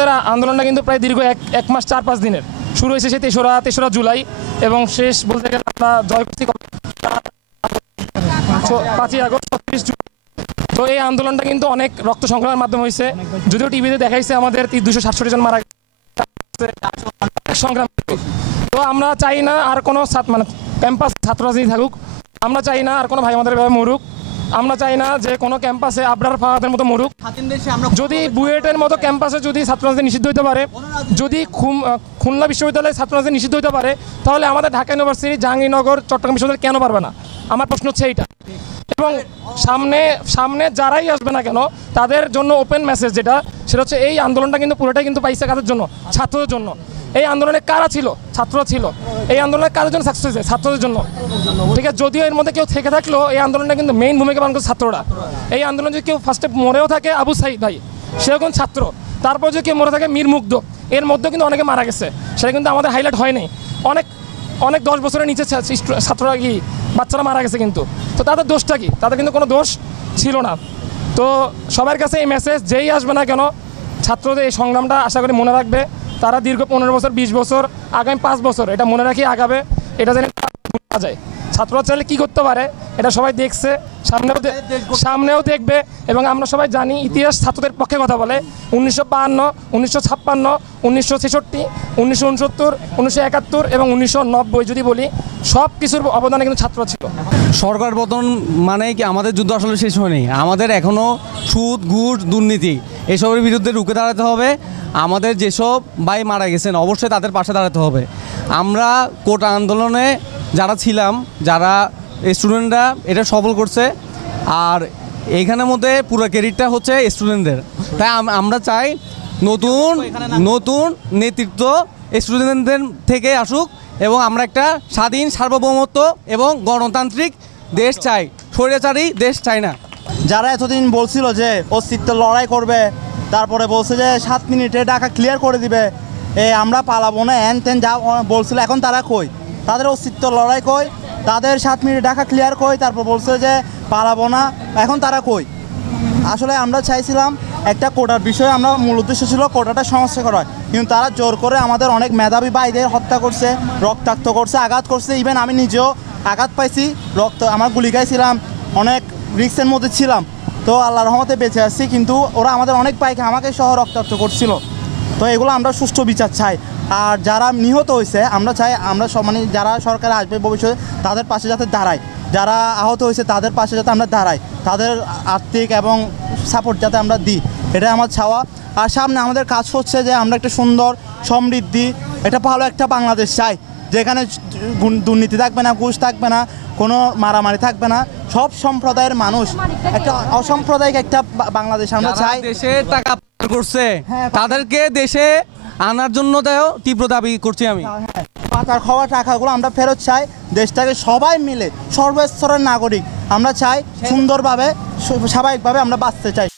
ছাত্রদের আন্দোলনটা কিন্তু প্রায় দীর্ঘ এক মাস 4-5 দিনের শুরু হয়েছে, সেই 3রা জুলাই এবং শেষ বলতে গেলে আমরা জয় করছি 5ই আগস্ট 36 জুন। তো এই আন্দোলনটা কিন্তু অনেক রক্ত সংগ্রামের মাধ্যমে হয়েছে, যদিও টিভিতে দেখাইছে আমাদের 267 জন মারা গেছে সংগ্রাম। তো আমরা চাই না আর কোনো মানে ক্যাম্পাস ছাত্র রাজনীতি থাকুক, আমরা চাই না আর কোনো ভাই আমাদের এভাবে মরুক, আমরা চাই না যে কোনো ক্যাম্পাসে আবরার ফাহাদের মতো মরুক। যদি বুয়েটের মতো ক্যাম্পাসে যদি ছাত্র রাজনীতি নিষিদ্ধ হতে পারে, যদি খুলনা বিশ্ববিদ্যালয়ে ছাত্র রাজনীতি নিষিদ্ধ হতে পারে, তাহলে আমাদের ঢাকা ইউনিভার্সিটি, জাহাঙ্গীরনগর, চট্টগ্রাম বিশ্ববিদ্যালয় কেন পারবে না? আমার প্রশ্ন হচ্ছে এইটা। এবং সামনে যারাই আসবে না কেন তাদের জন্য ওপেন মেসেজ সেটা হচ্ছে এই আন্দোলনটা কিন্তু পুরোটাই কিন্তু পাইছে কাদের জন্য? ছাত্রদের জন্য। এই আন্দোলনে কারা ছিল? ছাত্ররা ছিল। এই আন্দোলনে কাদের জন্য সাকসেস হয়েছে? ছাত্রদের জন্য। ঠিক আছে, যদিও এর মধ্যে কেউ থেকে থাকলেও এই আন্দোলনটা কিন্তু মেইন ভূমিকা পালন করছে ছাত্ররা। এই আন্দোলন যদি কেউ ফার্স্টে মরেও থাকে, আবু সাইদ ভাই সেও কিন্তু ছাত্র, তারপর যদি কেউ মরে থাকে মীর মুগ্ধ, এর মধ্যেও কিন্তু অনেকে মারা গেছে, সেটা কিন্তু আমাদের হাইলাইট হয়নি। অনেক 10 বছরের নিচে ছাত্ররা বাচ্চারা মারা গেছে কিন্তু। তো তাদের দোষটা কি? তাদের কিন্তু কোনো দোষ ছিল না। তো সবার কাছে এই মেসেজ, যেই আসবে না কেন ছাত্রদের এই সংগ্রামটা আশা করি মনে রাখবে। তারা দীর্ঘ 15 বছর, 20 বছর, আগামী 5 বছর এটা মনে রাখি আগাবে, এটা যেন ভুলা যায়। ছাত্ররা চাইলে কী করতে পারে এটা সবাই দেখছে, সামনেও দেখবে। এবং আমরা সবাই জানি ইতিহাস ছাত্রদের পক্ষে কথা বলে। 1952, 1956, 1966, 1969, 1971 এবং 1990 যদি বলি, সব কিছুর অবদানে কিন্তু ছাত্র ছিল। সরকার পতন মানে কি আমাদের যুদ্ধ আসলে শেষ হয়নি, আমাদের এখনও সুদ, ঘুষ, দুর্নীতি এসবের বিরুদ্ধে রুখে দাঁড়াতে হবে। আমাদের যেসব ভাই মারা গেছেন অবশ্যই তাদের পাশে দাঁড়াতে হবে। আমরা কোটা আন্দোলনে যারা ছিলাম, যারা স্টুডেন্টরা এটা সফল করছে, আর এইখানের মধ্যে পুরো ক্রেডিটটা হচ্ছে স্টুডেন্টদের। তাই আমরা চাই নতুন নেতৃত্ব স্টুডেন্টদের থেকে আসুক এবং আমরা একটা স্বাধীন, সার্বভৌমত্ব এবং গণতান্ত্রিক দেশ চাই, স্বৈরাচারী দেশ চাই না। যারা এতদিন বলছিল যে অস্তিত্বের লড়াই করবে, তারপরে বলছে যে 7 মিনিটে টাকা ক্লিয়ার করে দিবে, আমরা পালাবো না, তেন যা বলছিল, এখন তারা কই? তাদের অস্তিত্ব লড়াই কই? তাদের 7 মিনিট টাকা ক্লিয়ার কই? তারপর বলছে যে পালাবো না, এখন তারা কই? আসলে আমরা চাইছিলাম একটা কোটার বিষয়ে, আমরা মূল উদ্দেশ্য ছিল কোটাটা সংস্কার করা, কিন্তু তারা জোর করে আমাদের অনেক মেধাবী ভাইদের হত্যা করছে, রক্তাক্ত করছে, আঘাত করছে। ইভেন আমি নিজেও আঘাত পাইছি, আমার গুলি খাইছিলাম, অনেক রিস্কের মধ্যে ছিলাম। তো আল্লাহর রহমতে বেঁচে আসছি, কিন্তু ওরা আমাদের অনেক ভাইকে, আমাকে সহ রক্তাক্ত করছিল। তো এগুলো আমরা সুষ্ঠু বিচার চাই। আর যারা নিহত হয়েছে আমরা চাই, আমরা যারা সরকারে আসবে ভবিষ্যতে তাদের পাশে যাতে দাঁড়ায়, যারা আহত হয়েছে তাদের পাশে যাতে আমরা দাঁড়াই, তাদের আর্থিক এবং সাপোর্ট যাতে আমরা দিই, এটাই আমার চাওয়া। আর সামনে আমাদের কাজ হচ্ছে যে আমরা একটা সুন্দর, সমৃদ্ধি, একটা ভালো একটা বাংলাদেশ চাই, যেখানে দুর্নীতি থাকবে না, ঘুষ থাকবে না, কোনো মারামারি থাকবে না, সব সম্প্রদায়ের মানুষ, একটা অসাম্প্রদায়িক একটা বাংলাদেশ আমরা চাই। দেশে টাকা করছে তাদেরকে দেশে আনার জন্য তীব্র দাবি করছি আমি। পাচার খাওয়া টাকাগুলো আমরা ফেরত চাই, দেশটাকে সবাই মিলে, সর্বস্তরের নাগরিক আমরা চাই সুন্দরভাবে, স্বাভাবিকভাবে আমরা বাঁচতে চাই।